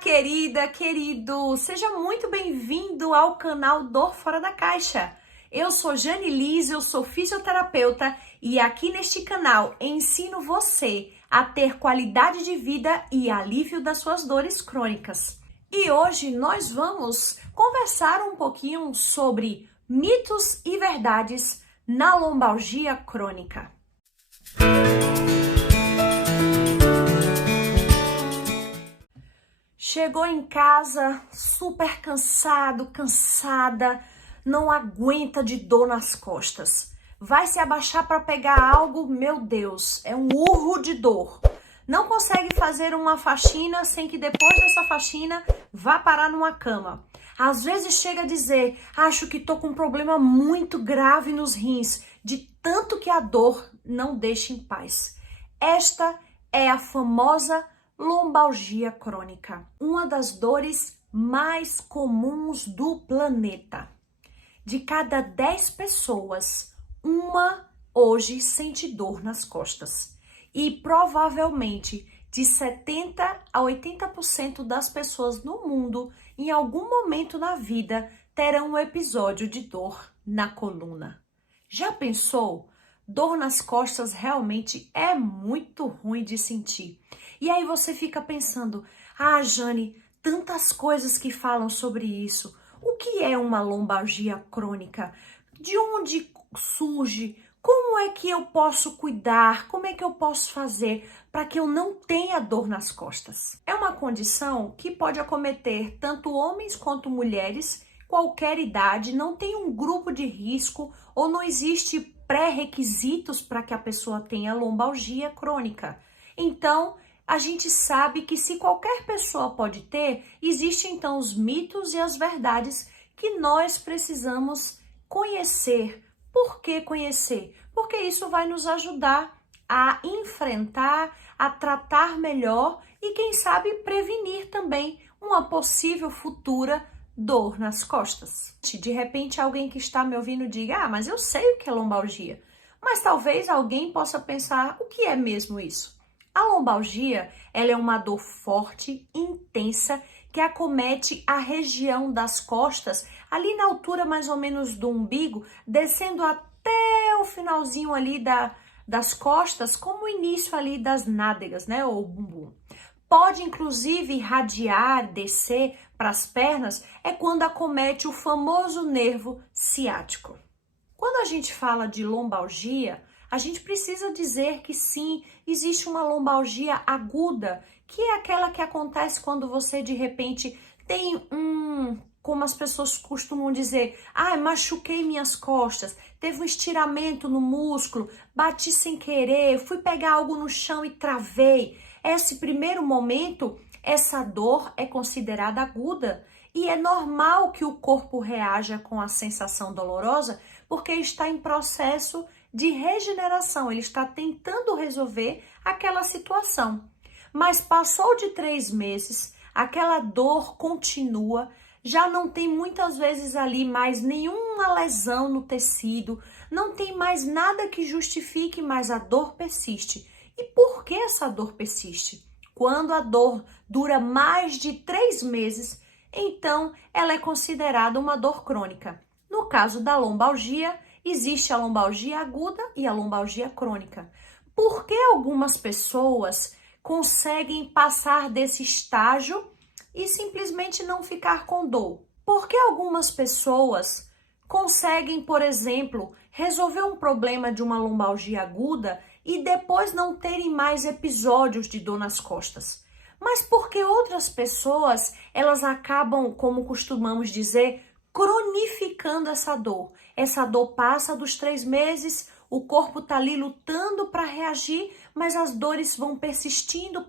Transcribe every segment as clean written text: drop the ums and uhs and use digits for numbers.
querida, querido, seja muito bem-vindo ao canal Dor Fora da Caixa. Eu sou Jane Liz, eu sou fisioterapeuta e aqui neste canal ensino você a ter qualidade de vida e alívio das suas dores crônicas. E hoje nós vamos conversar um pouquinho sobre mitos e verdades na lombalgia crônica. Chegou em casa super cansado, cansada, não aguenta de dor nas costas. Vai se abaixar para pegar algo, meu Deus, é um urro de dor. Não consegue fazer uma faxina sem que depois dessa faxina vá parar numa cama. Às vezes chega a dizer, acho que tô com um problema muito grave nos rins, de tanto que a dor não deixa em paz. Esta é a famosa lombalgia crônica, uma das dores mais comuns do planeta. De cada 10 pessoas, uma hoje sente dor nas costas. E provavelmente de 70 a 80% das pessoas no mundo, em algum momento na vida, terão um episódio de dor na coluna. Já pensou? Dor nas costas realmente é muito ruim de sentir. E aí você fica pensando, Jane, tantas coisas que falam sobre isso. O que é uma lombalgia crônica? De onde surge? Como é que eu posso cuidar? Como é que eu posso fazer para que eu não tenha dor nas costas? É uma condição que pode acometer tanto homens quanto mulheres, qualquer idade, não tem um grupo de risco ou não existe pré-requisitos para que a pessoa tenha lombalgia crônica. Então, a gente sabe que se qualquer pessoa pode ter, existem então os mitos e as verdades que nós precisamos conhecer. Por que conhecer? Porque isso vai nos ajudar a enfrentar, a tratar melhor e quem sabe prevenir também uma possível futura dor nas costas. De repente alguém que está me ouvindo diga, mas eu sei o que é lombalgia. Mas talvez alguém possa pensar, o que é mesmo isso? A lombalgia, ela é uma dor forte, intensa, que acomete a região das costas, ali na altura mais ou menos do umbigo, descendo até o finalzinho ali das costas, como o início ali das nádegas, né, ou bumbum. Pode inclusive irradiar, descer para as pernas, é quando acomete o famoso nervo ciático. Quando a gente fala de lombalgia, a gente precisa dizer que sim, existe uma lombalgia aguda, que é aquela que acontece quando você de repente tem como as pessoas costumam dizer, machuquei minhas costas, teve um estiramento no músculo, bati sem querer, fui pegar algo no chão e travei. Esse primeiro momento, essa dor é considerada aguda e é normal que o corpo reaja com a sensação dolorosa porque está em processo de regeneração, ele está tentando resolver aquela situação. Mas passou de 3 meses, aquela dor continua, já não tem muitas vezes ali mais nenhuma lesão no tecido, não tem mais nada que justifique, mas a dor persiste. E por que essa dor persiste? Quando a dor dura mais de 3 meses, então ela é considerada uma dor crônica. No caso da lombalgia, existe a lombalgia aguda e a lombalgia crônica. Por que algumas pessoas conseguem passar desse estágio e simplesmente não ficar com dor? Por que algumas pessoas conseguem, por exemplo, resolver um problema de uma lombalgia aguda e depois não terem mais episódios de dor nas costas? Mas por que outras pessoas, elas acabam, como costumamos dizer, cronificando essa dor? Essa dor passa dos 3 meses, o corpo tá ali lutando para reagir, mas as dores vão persistindo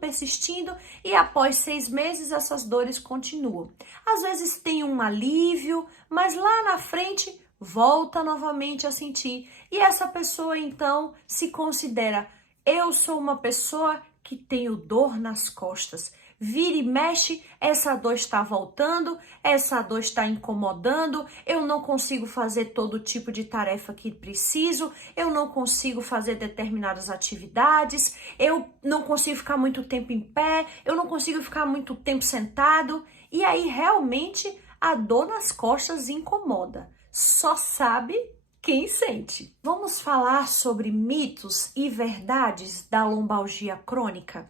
e após 6 meses essas dores continuam. Às vezes tem um alívio, mas lá na frente volta novamente a sentir. E essa pessoa então se considera, eu sou uma pessoa que tenho dor nas costas. Vira e mexe, essa dor está voltando, essa dor está incomodando, eu não consigo fazer todo tipo de tarefa que preciso, eu não consigo fazer determinadas atividades, eu não consigo ficar muito tempo em pé, eu não consigo ficar muito tempo sentado. E aí realmente a dor nas costas incomoda. Só sabe quem sente. Vamos falar sobre mitos e verdades da lombalgia crônica?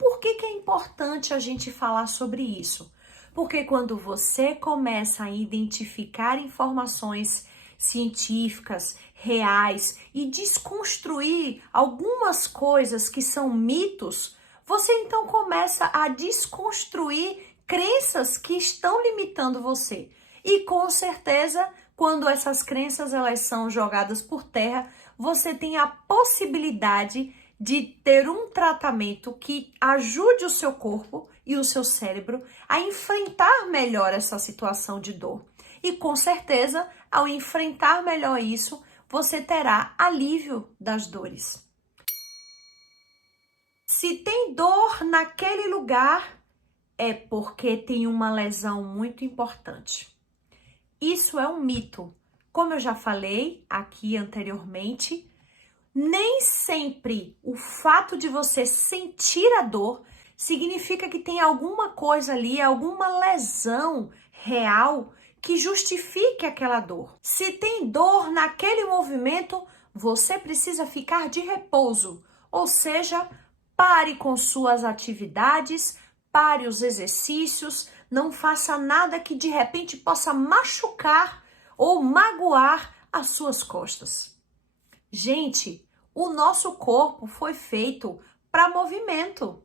Por que é importante a gente falar sobre isso? Porque quando você começa a identificar informações científicas, reais e desconstruir algumas coisas que são mitos, você então começa a desconstruir crenças que estão limitando você. E com certeza, quando essas crenças elas são jogadas por terra, você tem a possibilidade de ter um tratamento que ajude o seu corpo e o seu cérebro a enfrentar melhor essa situação de dor. E com certeza, ao enfrentar melhor isso, você terá alívio das dores. Se tem dor naquele lugar, é porque tem uma lesão muito importante. Isso é um mito. Como eu já falei aqui anteriormente, nem sempre o fato de você sentir a dor significa que tem alguma coisa ali, alguma lesão real que justifique aquela dor. Se tem dor naquele movimento, você precisa ficar de repouso, ou seja, pare com suas atividades, pare os exercícios, não faça nada que de repente possa machucar ou magoar as suas costas. Gente, o nosso corpo foi feito para movimento.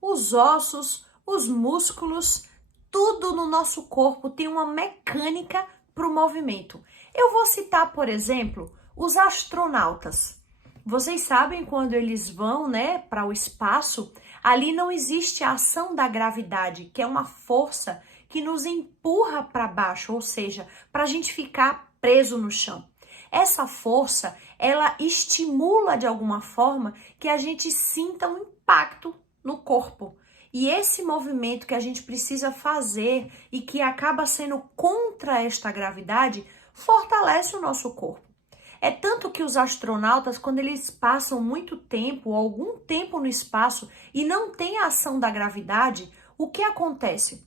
Os ossos, os músculos, tudo no nosso corpo tem uma mecânica para o movimento. Eu vou citar, por exemplo, os astronautas. Vocês sabem quando eles vão, para o espaço, ali não existe a ação da gravidade, que é uma força que nos empurra para baixo, ou seja, para a gente ficar preso no chão. Essa força, ela estimula de alguma forma que a gente sinta um impacto no corpo. E esse movimento que a gente precisa fazer e que acaba sendo contra esta gravidade, fortalece o nosso corpo. É tanto que os astronautas, quando eles passam muito tempo, algum tempo no espaço e não tem a ação da gravidade, o que acontece?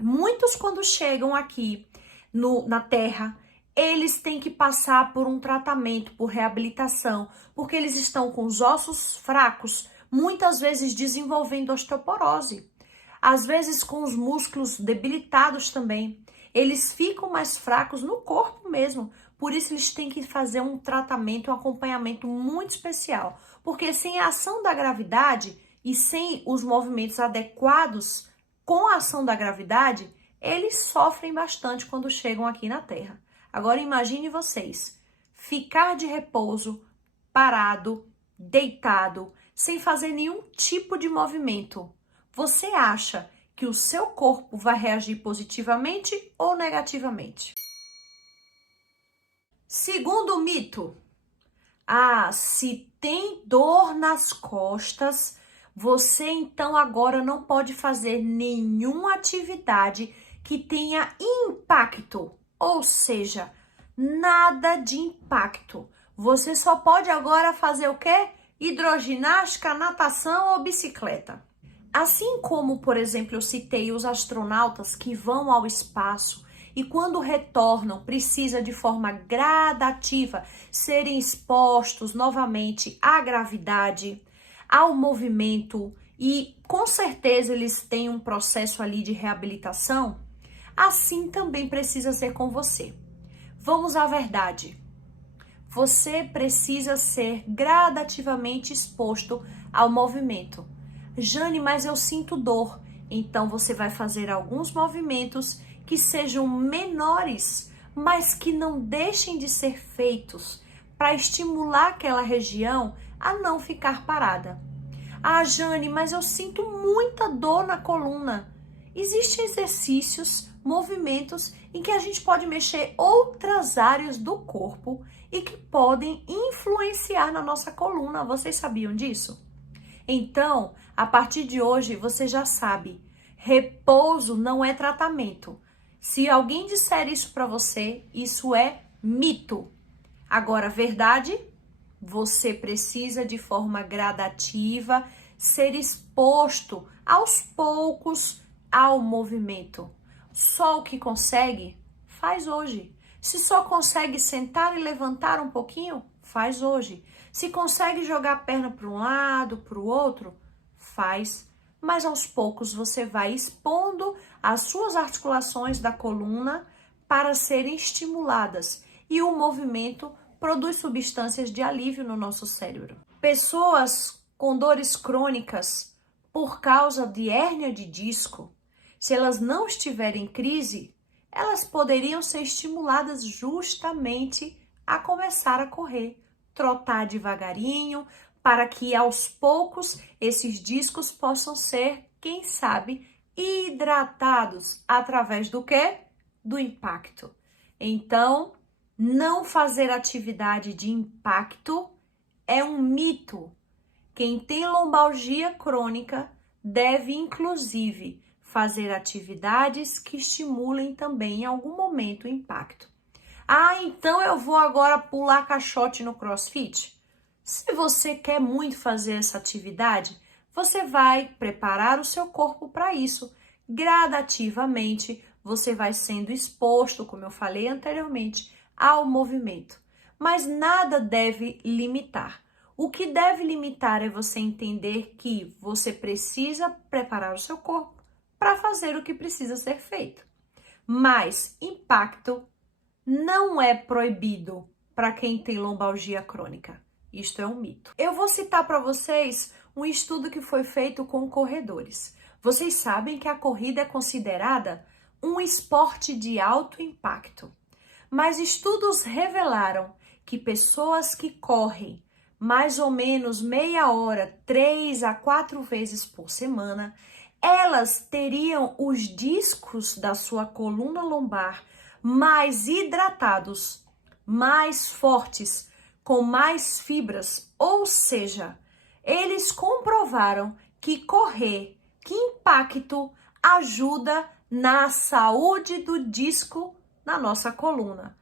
Muitos quando chegam aqui na Terra, eles têm que passar por um tratamento, por reabilitação, porque eles estão com os ossos fracos, muitas vezes desenvolvendo osteoporose, às vezes com os músculos debilitados também. Eles ficam mais fracos no corpo mesmo, por isso eles têm que fazer um tratamento, um acompanhamento muito especial, porque sem a ação da gravidade e sem os movimentos adequados com a ação da gravidade, eles sofrem bastante quando chegam aqui na Terra. Agora imagine vocês, ficar de repouso, parado, deitado, sem fazer nenhum tipo de movimento. Você acha que o seu corpo vai reagir positivamente ou negativamente? Segundo mito, se tem dor nas costas, você então agora não pode fazer nenhuma atividade que tenha impacto. Ou seja, nada de impacto. Você só pode agora fazer o quê? Hidroginástica, natação ou bicicleta. Assim como, por exemplo, eu citei os astronautas que vão ao espaço e quando retornam precisa de forma gradativa serem expostos novamente à gravidade, ao movimento e com certeza eles têm um processo ali de reabilitação. Assim também precisa ser com você. Vamos à verdade. Você precisa ser gradativamente exposto ao movimento. Jane, mas eu sinto dor. Então você vai fazer alguns movimentos que sejam menores, mas que não deixem de ser feitos para estimular aquela região a não ficar parada. Jane, mas eu sinto muita dor na coluna. Existem exercícios, movimentos em que a gente pode mexer outras áreas do corpo e que podem influenciar na nossa coluna. Vocês sabiam disso? Então, A partir de hoje, você já sabe, repouso não é tratamento. Se alguém disser isso para você, isso é mito. Agora, verdade? Você precisa, de forma gradativa, ser exposto aos poucos ao movimento. Só o que consegue, faz hoje. Se só consegue sentar e levantar um pouquinho, faz hoje. Se consegue jogar a perna para um lado, para o outro, faz. Mas aos poucos você vai expondo as suas articulações da coluna para serem estimuladas. E o movimento produz substâncias de alívio no nosso cérebro. Pessoas com dores crônicas por causa de hérnia de disco, se elas não estiverem em crise, elas poderiam ser estimuladas justamente a começar a correr, trotar devagarinho, para que aos poucos esses discos possam ser, quem sabe, hidratados através do quê? Do impacto. Então, não fazer atividade de impacto é um mito. Quem tem lombalgia crônica deve, inclusive, fazer atividades que estimulem também em algum momento o impacto. Ah, então eu vou agora pular caixote no CrossFit? Se você quer muito fazer essa atividade, você vai preparar o seu corpo para isso. Gradativamente, você vai sendo exposto, como eu falei anteriormente, ao movimento. Mas nada deve limitar. O que deve limitar é você entender que você precisa preparar o seu corpo para fazer o que precisa ser feito. Mas impacto não é proibido para quem tem lombalgia crônica. Isto é um mito. Eu vou citar para vocês um estudo que foi feito com corredores. Vocês sabem que a corrida é considerada um esporte de alto impacto. Mas estudos revelaram que pessoas que correm mais ou menos meia hora, 3 a 4 vezes por semana, elas teriam os discos da sua coluna lombar mais hidratados, mais fortes, com mais fibras. Ou seja, eles comprovaram que correr, que impacto ajuda na saúde do disco na nossa coluna.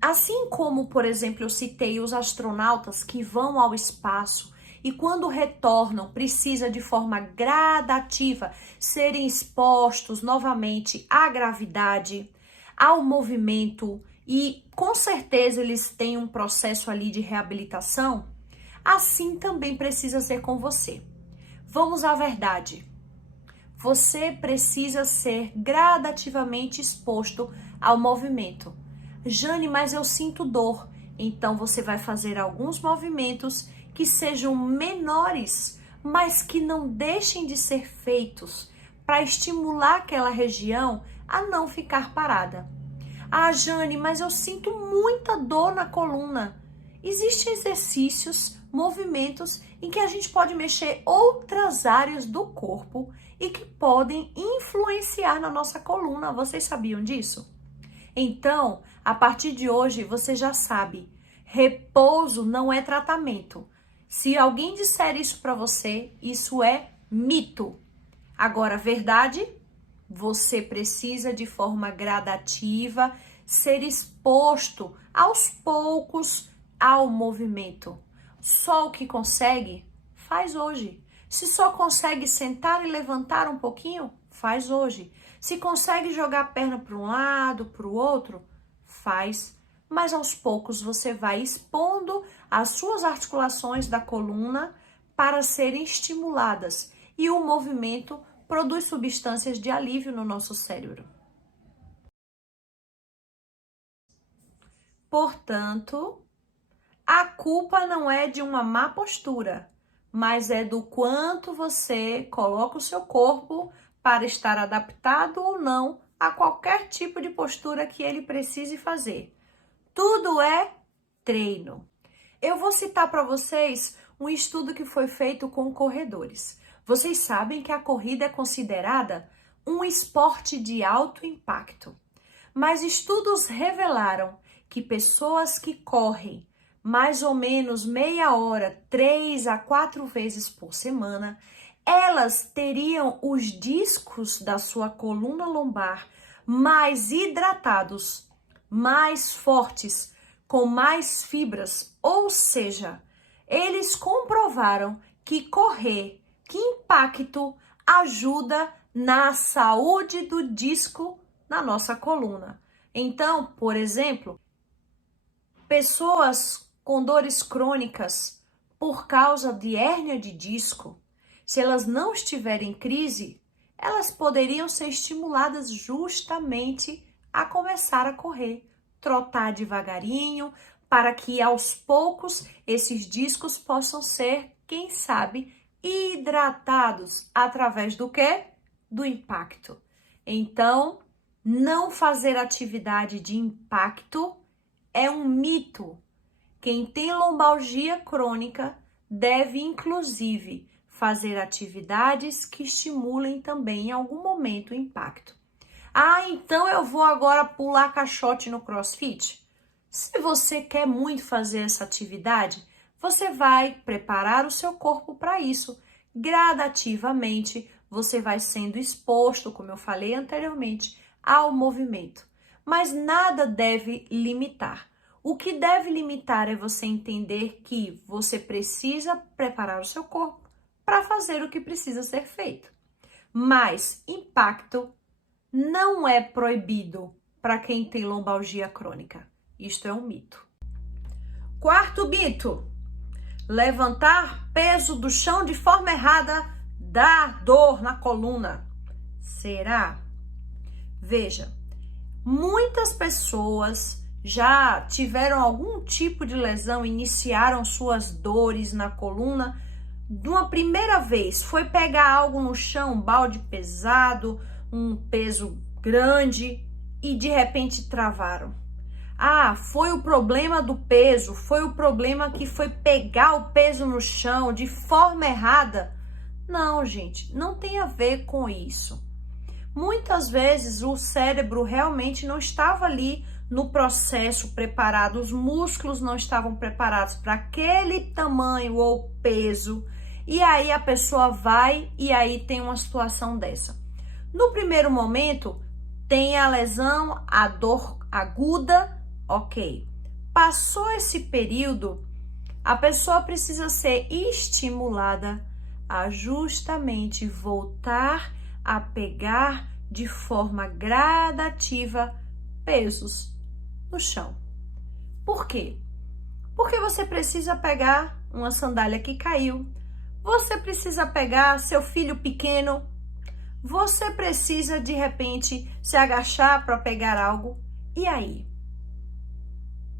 Assim como, por exemplo, eu citei os astronautas que vão ao espaço e quando retornam precisa de forma gradativa serem expostos novamente à gravidade, ao movimento e com certeza eles têm um processo ali de reabilitação, assim também precisa ser com você. Vamos à verdade. Você precisa ser gradativamente exposto ao movimento. Jane, mas eu sinto dor. Então você vai fazer alguns movimentos que sejam menores, mas que não deixem de ser feitos para estimular aquela região a não ficar parada. Ah, Jane, mas eu sinto muita dor na coluna. Existem exercícios, movimentos em que a gente pode mexer outras áreas do corpo e que podem influenciar na nossa coluna. Vocês sabiam disso? Então, a partir de hoje, você já sabe, repouso não é tratamento. Se alguém disser isso para você, isso é mito. Agora, verdade? Você precisa, de forma gradativa, ser exposto aos poucos ao movimento. Só o que consegue, faz hoje. Se só consegue sentar e levantar um pouquinho, faz hoje. Se consegue jogar a perna para um lado, para o outro, faz. Mas aos poucos você vai expondo as suas articulações da coluna para serem estimuladas. E o movimento produz substâncias de alívio no nosso cérebro. Portanto, a culpa não é de uma má postura, mas é do quanto você coloca o seu corpo para estar adaptado ou não a qualquer tipo de postura que ele precise fazer. Tudo é treino. Eu vou citar para vocês um estudo que foi feito com corredores. Vocês sabem que a corrida é considerada um esporte de alto impacto, mas estudos revelaram que pessoas que correm mais ou menos meia hora, 3 a 4 vezes por semana, elas teriam os discos da sua coluna lombar mais hidratados, mais fortes, com mais fibras, ou seja, eles comprovaram que correr, que impacto ajuda na saúde do disco na nossa coluna. Então, por exemplo, pessoas com dores crônicas por causa de hérnia de disco, se elas não estiverem em crise, elas poderiam ser estimuladas justamente a começar a correr, trotar devagarinho, para que aos poucos esses discos possam ser, quem sabe, hidratados através do quê? Do impacto. Então, não fazer atividade de impacto é um mito. Quem tem lombalgia crônica deve, inclusive, fazer atividades que estimulem também em algum momento o impacto. Ah, então eu vou agora pular caixote no CrossFit? Se você quer muito fazer essa atividade, você vai preparar o seu corpo para isso. Gradativamente, você vai sendo exposto, como eu falei anteriormente, ao movimento. Mas nada deve limitar. O que deve limitar é você entender que você precisa preparar o seu corpo para fazer o que precisa ser feito. Mas impacto não é proibido para quem tem lombalgia crônica. Isto é um mito. Quarto mito: levantar peso do chão de forma errada dá dor na coluna. Será? Veja, muitas pessoas já tiveram algum tipo de lesão, iniciaram suas dores na coluna de uma primeira vez. Foi pegar algo no chão, um balde pesado, um peso grande e de repente travaram. Ah, foi o problema do peso, foi o problema que foi pegar o peso no chão de forma errada. Não, gente, não tem a ver com isso. Muitas vezes o cérebro realmente não estava ali no processo preparado, os músculos não estavam preparados para aquele tamanho ou peso, e aí a pessoa vai e aí tem uma situação dessa. No primeiro momento, tem a lesão, a dor aguda, ok. Passou esse período, a pessoa precisa ser estimulada a justamente voltar a pegar de forma gradativa pesos no chão. Por quê? Porque você precisa pegar uma sandália que caiu, você precisa pegar seu filho pequeno, você precisa de repente se agachar para pegar algo. E aí?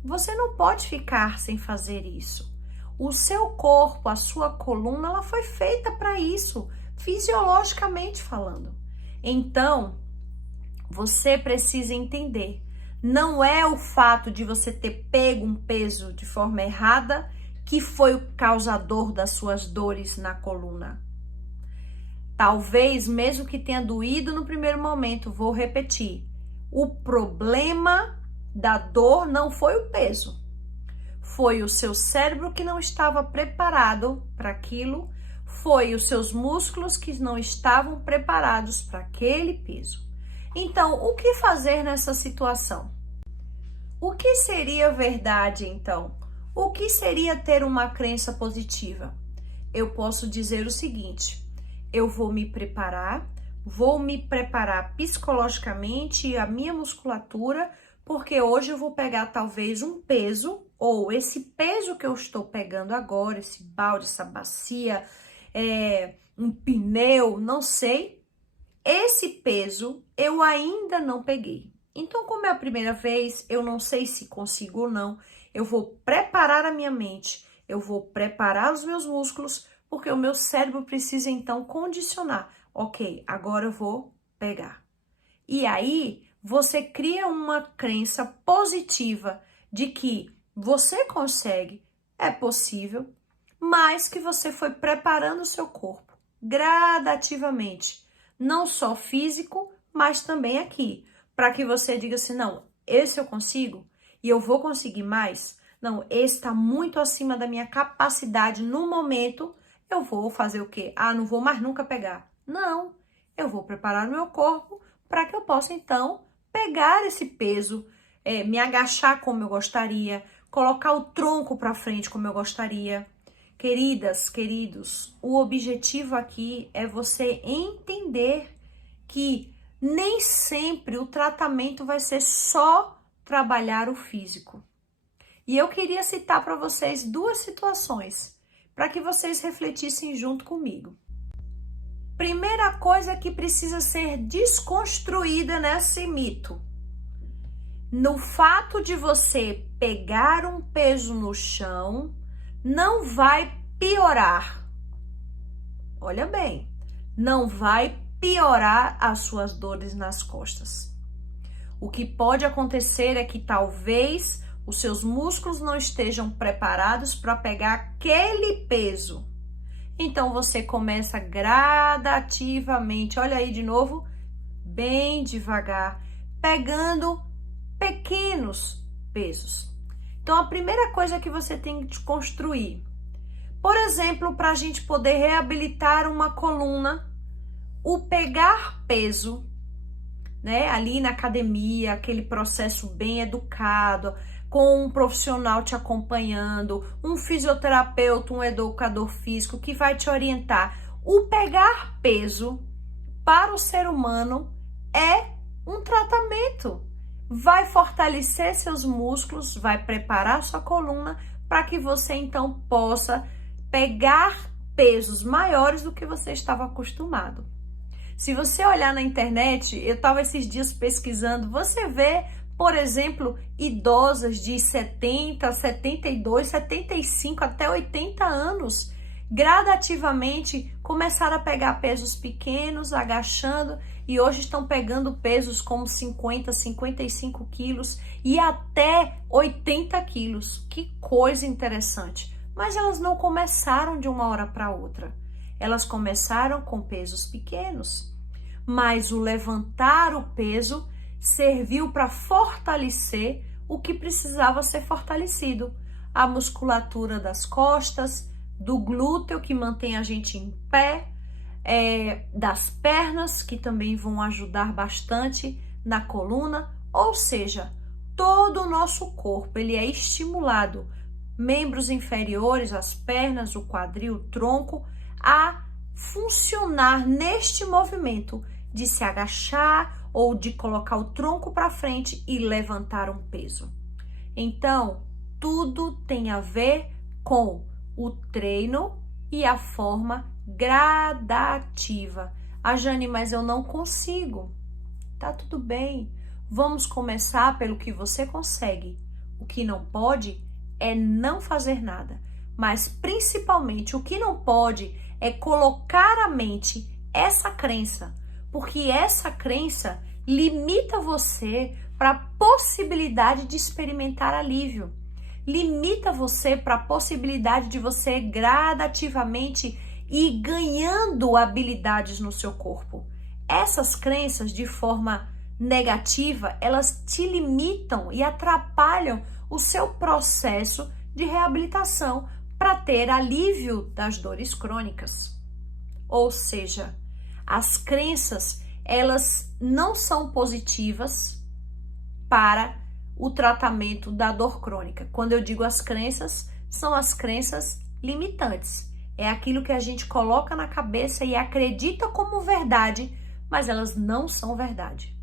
Você não pode ficar sem fazer isso. O seu corpo, a sua coluna, ela foi feita para isso, fisiologicamente falando. Então, você precisa entender, não é o fato de você ter pego um peso de forma errada que foi o causador das suas dores na coluna. Talvez, mesmo que tenha doído no primeiro momento, vou repetir, o problema da dor não foi o peso, foi o seu cérebro que não estava preparado para aquilo, foi os seus músculos que não estavam preparados para aquele peso. Então, o que fazer nessa situação? O que seria verdade, então? O que seria ter uma crença positiva? Eu posso dizer o seguinte: eu vou me preparar psicologicamente e a minha musculatura, porque hoje eu vou pegar talvez um peso, ou esse peso que eu estou pegando agora, esse balde, essa bacia, um pneu, não sei. Esse peso eu ainda não peguei. Então, como é a primeira vez, eu não sei se consigo ou não. Eu vou preparar a minha mente, eu vou preparar os meus músculos, porque o meu cérebro precisa então condicionar. Ok, agora eu vou pegar. E aí, você cria uma crença positiva de que você consegue, é possível, mas que você foi preparando o seu corpo gradativamente, não só físico, mas também aqui, para que você diga assim, não, esse eu consigo e eu vou conseguir mais. Não, esse está muito acima da minha capacidade no momento, eu vou fazer o quê? Ah, não vou mais nunca pegar. Não, eu vou preparar o meu corpo para que eu possa, então, pegar esse peso, me agachar como eu gostaria, colocar o tronco para frente como eu gostaria. Queridas, queridos, o objetivo aqui é você entender que nem sempre o tratamento vai ser só trabalhar o físico. E eu queria citar para vocês duas situações, para que vocês refletissem junto comigo. Primeira coisa que precisa ser desconstruída nesse mito. No fato de você pegar um peso no chão, não vai piorar. Olha bem, não vai piorar as suas dores nas costas. O que pode acontecer é que talvez os seus músculos não estejam preparados para pegar aquele peso. Então você começa gradativamente, olha aí de novo, bem devagar, pegando pequenos pesos. Então a primeira coisa que você tem que construir, por exemplo, para a gente poder reabilitar uma coluna, o pegar peso, né, ali na academia, aquele processo bem educado, com um profissional te acompanhando, um fisioterapeuta, um educador físico que vai te orientar. O pegar peso para o ser humano é um tratamento. Vai fortalecer seus músculos, vai preparar sua coluna para que você então possa pegar pesos maiores do que você estava acostumado. Se você olhar na internet, eu estava esses dias pesquisando, você vê, por exemplo, idosas de 70, 72, 75 até 80 anos, gradativamente começaram a pegar pesos pequenos, agachando, e hoje estão pegando pesos como 50, 55 quilos e até 80 quilos. Que coisa interessante! Mas elas não começaram de uma hora para outra. Elas começaram com pesos pequenos, mas o levantar o peso serviu para fortalecer o que precisava ser fortalecido. A musculatura das costas, do glúteo, que mantém a gente em pé, das pernas, que também vão ajudar bastante na coluna, ou seja, todo o nosso corpo ele é estimulado, membros inferiores, as pernas, o quadril, o tronco, a funcionar neste movimento de se agachar ou de colocar o tronco para frente e levantar um peso. Então, tudo tem a ver com o treino e a forma gradativa. Ah, Jane, mas eu não consigo. Tá tudo bem. Vamos começar pelo que você consegue. O que não pode é não fazer nada. Mas principalmente o que não pode é colocar à mente essa crença, porque essa crença limita você para a possibilidade de experimentar alívio. Limita você para a possibilidade de você gradativamente ir ganhando habilidades no seu corpo. Essas crenças, de forma negativa, elas te limitam e atrapalham o seu processo de reabilitação para ter alívio das dores crônicas. Ou seja, as crenças, elas não são positivas para o tratamento da dor crônica. Quando eu digo as crenças, são as crenças limitantes. É aquilo que a gente coloca na cabeça e acredita como verdade, mas elas não são verdade.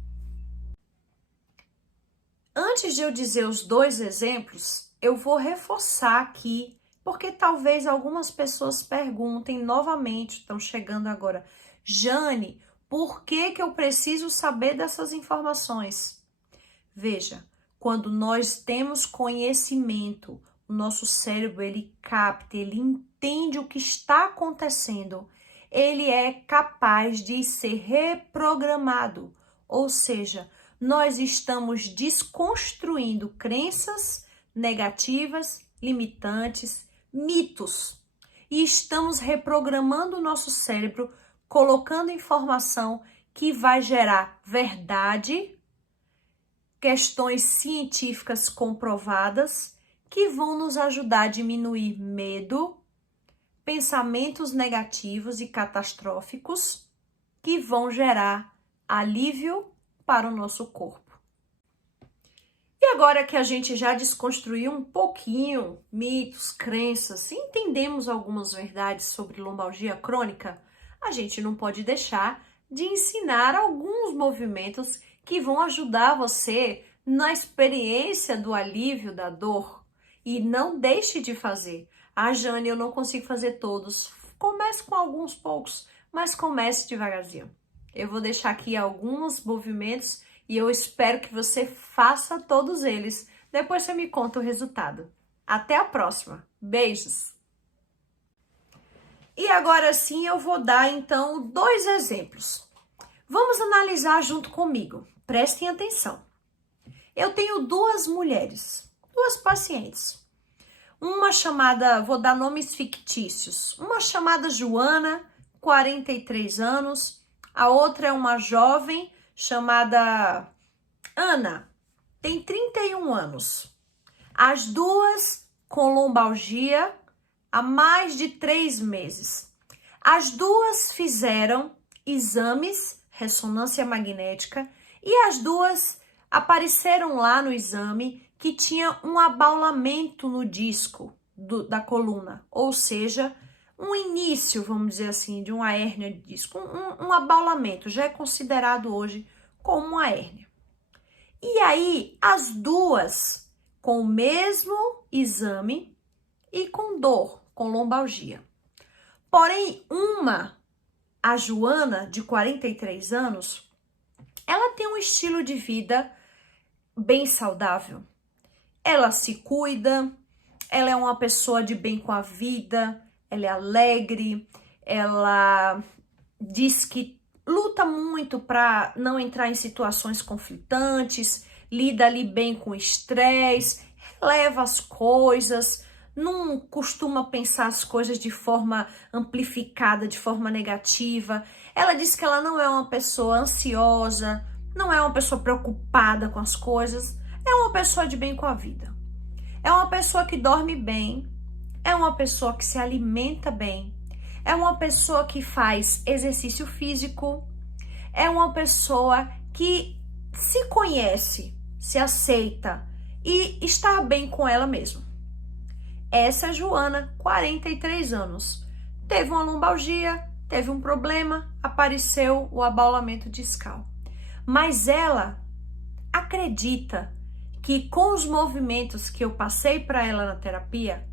Antes de eu dizer os dois exemplos, eu vou reforçar aqui, porque talvez algumas pessoas perguntem novamente, estão chegando agora, Jane, por que eu preciso saber dessas informações? Veja, quando nós temos conhecimento, o nosso cérebro, ele capta, ele entende o que está acontecendo, ele é capaz de ser reprogramado, ou seja, nós estamos desconstruindo crenças negativas, limitantes, mitos, e estamos reprogramando o nosso cérebro, colocando informação que vai gerar verdade, questões científicas comprovadas, que vão nos ajudar a diminuir medo, pensamentos negativos e catastróficos, que vão gerar alívio para o nosso corpo. E agora que a gente já desconstruiu um pouquinho mitos, crenças, e entendemos algumas verdades sobre lombalgia crônica, a gente não pode deixar de ensinar alguns movimentos que vão ajudar você na experiência do alívio da dor. E não deixe de fazer. Jane, eu não consigo fazer todos. Comece com alguns poucos, mas comece devagarzinho. Eu vou deixar aqui alguns movimentos e eu espero que você faça todos eles. Depois você me conta o resultado. Até a próxima. Beijos! E agora sim eu vou dar então 2 exemplos. Vamos analisar junto comigo. Prestem atenção. Eu tenho 2 mulheres, 2 pacientes. Uma chamada, vou dar nomes fictícios. Uma chamada Joana, 43 anos. A outra é uma jovem chamada Ana, tem 31 anos. As 2 com lombalgia há mais de 3 meses. As 2 fizeram exames, ressonância magnética, e as 2 apareceram lá no exame que tinha um abaulamento no disco da coluna, ou seja, um início, vamos dizer assim, de uma hérnia de disco, um abaulamento, já é considerado hoje como uma hérnia. E aí, as 2 com o mesmo exame e com dor, com lombalgia. Porém, a Joana, de 43 anos, ela tem um estilo de vida bem saudável. Ela se cuida, ela é uma pessoa de bem com a vida, ela é alegre, ela diz que luta muito para não entrar em situações conflitantes, lida ali bem com o estresse, releva as coisas, não costuma pensar as coisas de forma amplificada, de forma negativa. Ela diz que ela não é uma pessoa ansiosa, não é uma pessoa preocupada com as coisas, é uma pessoa de bem com a vida. É uma pessoa que dorme bem, é uma pessoa que se alimenta bem, é uma pessoa que faz exercício físico, é uma pessoa que se conhece, se aceita e está bem com ela mesma. Essa é Joana, 43 anos. Teve uma lombalgia, teve um problema, apareceu o abaulamento discal. Mas ela acredita que com os movimentos que eu passei para ela na terapia,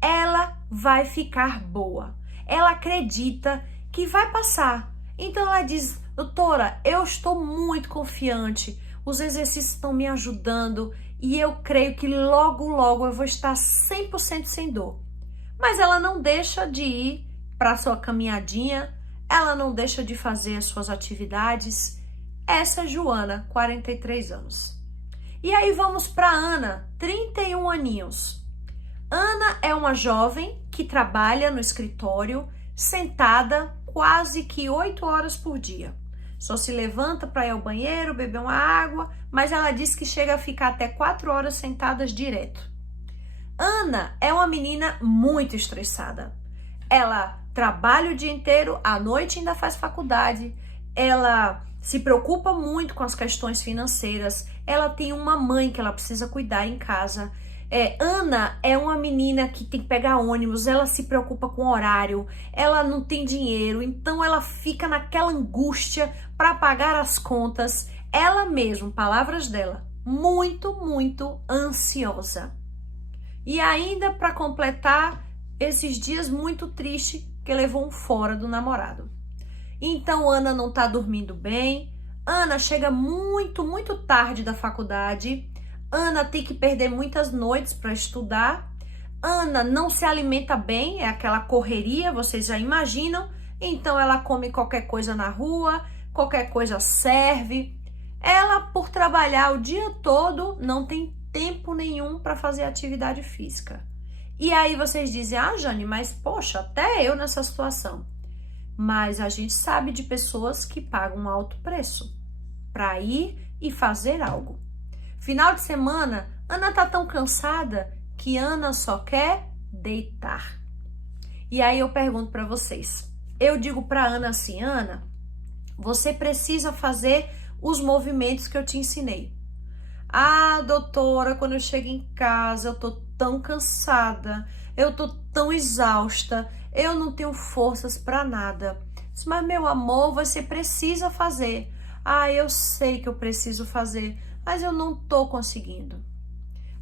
ela vai ficar boa. Ela acredita que vai passar. Então ela diz: doutora, eu estou muito confiante, os exercícios estão me ajudando e eu creio que logo, logo eu vou estar 100% sem dor. Mas ela não deixa de ir para a sua caminhadinha, ela não deixa de fazer as suas atividades. Essa é Joana, 43 anos. E aí vamos para Ana, 31 aninhos. Ana é uma jovem que trabalha no escritório, sentada quase que 8 horas por dia. Só se levanta para ir ao banheiro, beber uma água, mas ela diz que chega a ficar até 4 horas sentadas direto. Ana é uma menina muito estressada. Ela trabalha o dia inteiro, à noite ainda faz faculdade, ela se preocupa muito com as questões financeiras, ela tem uma mãe que ela precisa cuidar em casa. Ana é uma menina que tem que pegar ônibus, ela se preocupa com o horário, ela não tem dinheiro, então ela fica naquela angústia para pagar as contas. Ela mesma, palavras dela, muito, muito ansiosa. E ainda para completar, esses dias muito triste que levou um fora do namorado. Então Ana não tá dormindo bem, Ana chega muito, muito tarde da faculdade, Ana tem que perder muitas noites para estudar, Ana não se alimenta bem, é aquela correria, vocês já imaginam, então ela come qualquer coisa na rua, qualquer coisa serve. Ela, por trabalhar o dia todo, não tem tempo nenhum para fazer atividade física. E aí vocês dizem: ah, Jane, mas poxa, até eu nessa situação. Mas a gente sabe de pessoas que pagam um alto preço para ir e fazer algo. Final de semana, Ana tá tão cansada que Ana só quer deitar. E aí eu pergunto para vocês, eu digo para Ana assim, Ana, você precisa fazer os movimentos que eu te ensinei. Ah, doutora, quando eu chego em casa, eu tô tão cansada, eu tô tão exausta, eu não tenho forças para nada. Mas, meu amor, você precisa fazer. Ah, eu sei que eu preciso fazer, mas eu não tô conseguindo.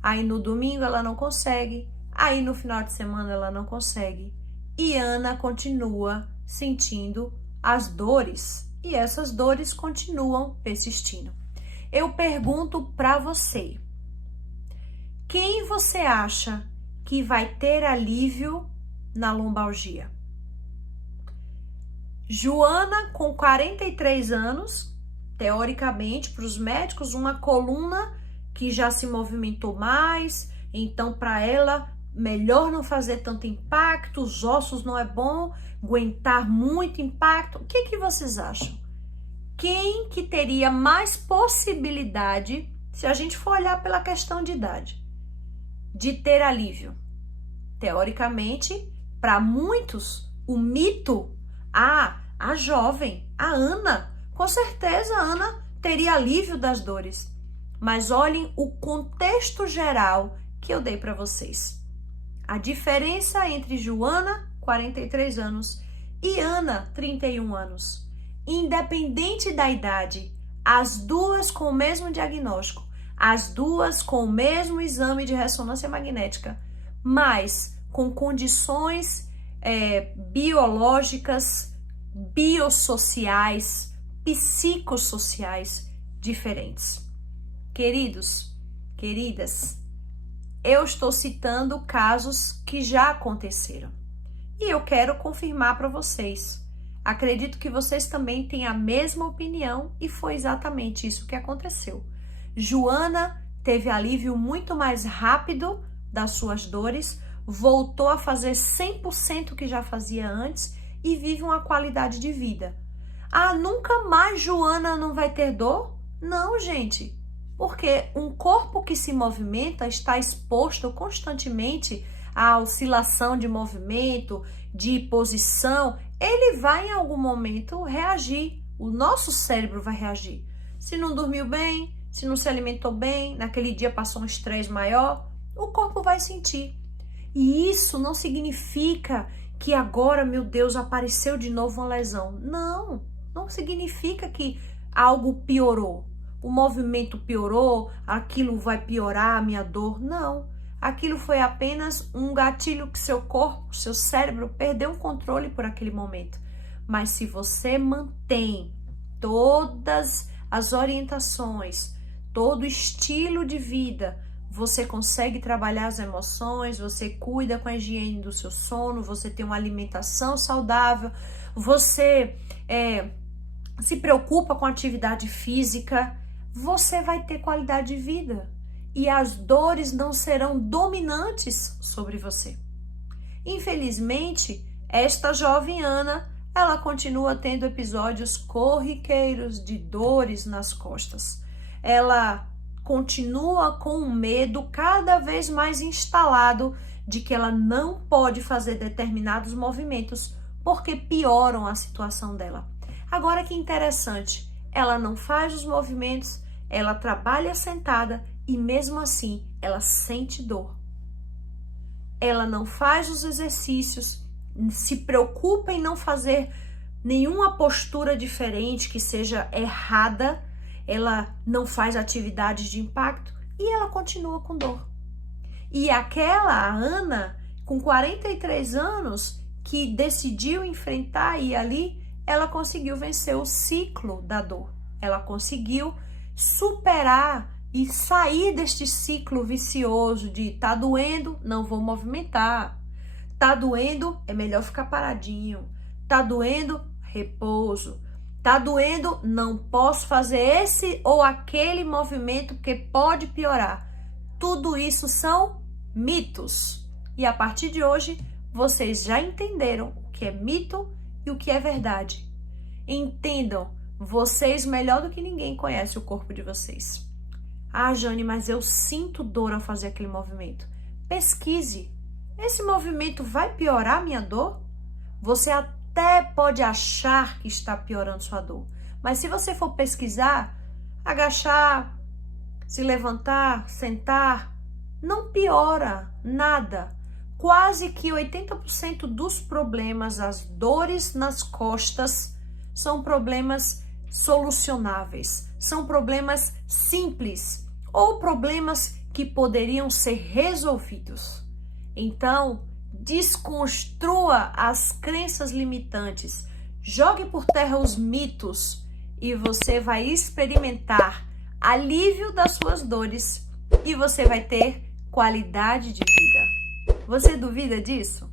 Aí no domingo ela não consegue, aí no final de semana ela não consegue. E Ana continua sentindo as dores, e essas dores continuam persistindo. Eu pergunto para você, quem você acha que vai ter alívio na lombalgia? Joana, com 43 anos, teoricamente, para os médicos, uma coluna que já se movimentou mais, então para ela, melhor não fazer tanto impacto, os ossos não é bom, aguentar muito impacto. O que vocês acham? Quem que teria mais possibilidade, se a gente for olhar pela questão de idade, de ter alívio? Teoricamente, para muitos, o mito, a jovem, a Ana, com certeza a Ana teria alívio das dores. Mas olhem o contexto geral que eu dei para vocês. A diferença entre Joana, 43 anos, e Ana, 31 anos. Independente da idade, as duas com o mesmo diagnóstico, as duas com o mesmo exame de ressonância magnética, mas com condições biológicas, biossociais, psicossociais diferentes. Queridos, queridas, eu estou citando casos que já aconteceram e eu quero confirmar para vocês. Acredito que vocês também têm a mesma opinião e foi exatamente isso que aconteceu. Joana teve alívio muito mais rápido das suas dores, voltou a fazer 100% o que já fazia antes e vive uma qualidade de vida. Ah, nunca mais Joana não vai ter dor? Não, gente, porque um corpo que se movimenta está exposto constantemente à oscilação de movimento, de posição, ele vai em algum momento reagir, o nosso cérebro vai reagir. Se não dormiu bem, se não se alimentou bem, naquele dia passou um estresse maior, o corpo vai sentir. E isso não significa que agora, meu Deus, apareceu de novo uma lesão. Não, não significa que algo piorou. O movimento piorou, aquilo vai piorar a minha dor. Não, aquilo foi apenas um gatilho que seu corpo, seu cérebro perdeu o controle por aquele momento. Mas se você mantém todas as orientações, todo o estilo de vida, você consegue trabalhar as emoções, você cuida com a higiene do seu sono, você tem uma alimentação saudável, você se preocupa com a atividade física, você vai ter qualidade de vida e as dores não serão dominantes sobre você. Infelizmente, esta jovem Ana, ela continua tendo episódios corriqueiros de dores nas costas. Ela continua com um medo cada vez mais instalado de que ela não pode fazer determinados movimentos porque pioram a situação dela. Agora que interessante, ela não faz os movimentos, ela trabalha sentada e mesmo assim ela sente dor. Ela não faz os exercícios, se preocupa em não fazer nenhuma postura diferente que seja errada, ela não faz atividades de impacto e ela continua com dor. E aquela Ana, com 43 anos, que decidiu enfrentar e ali, ela conseguiu vencer o ciclo da dor. Ela conseguiu superar e sair deste ciclo vicioso de tá doendo, não vou movimentar. Tá doendo, é melhor ficar paradinho. Tá doendo, repouso. Tá doendo, não posso fazer esse ou aquele movimento porque pode piorar. Tudo isso são mitos. E a partir de hoje, vocês já entenderam o que é mito e o que é verdade. Entendam, vocês melhor do que ninguém conhecem o corpo de vocês. Ah, Jane, mas eu sinto dor ao fazer aquele movimento. pesquise. Esse movimento vai piorar a minha dor? Você até pode achar que está piorando sua dor, mas se você for pesquisar, agachar, se levantar, sentar, não piora nada. Quase que 80% dos problemas, as dores nas costas, são problemas solucionáveis, são problemas simples ou problemas que poderiam ser resolvidos. Então, desconstrua as crenças limitantes, jogue por terra os mitos e você vai experimentar alívio das suas dores e você vai ter qualidade de vida. Você duvida disso?